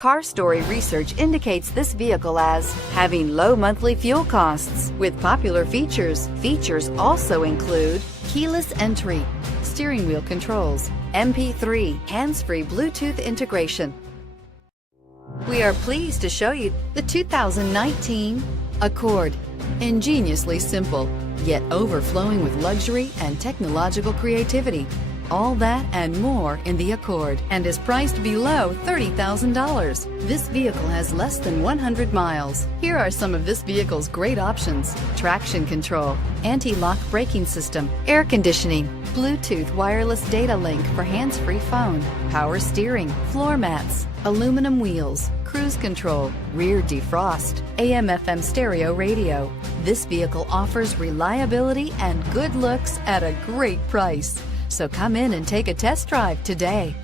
Car Story research indicates this vehicle as having low monthly fuel costs. With popular features, features also include keyless entry, steering wheel controls, MP3, hands-free Bluetooth integration. We are pleased to show you the 2019 Accord. Ingeniously simple, yet overflowing with luxury and technological creativity. All that and more in the Accord, and is priced below $30,000. This vehicle has less than 100 miles. Here are some of this vehicle's great options: traction control, anti-lock braking system, air conditioning, Bluetooth wireless data link for hands-free phone, power steering, floor mats, aluminum wheels, cruise control, rear defrost, AM/FM stereo radio. This vehicle offers reliability and good looks at a great price. So come in and take a test drive today.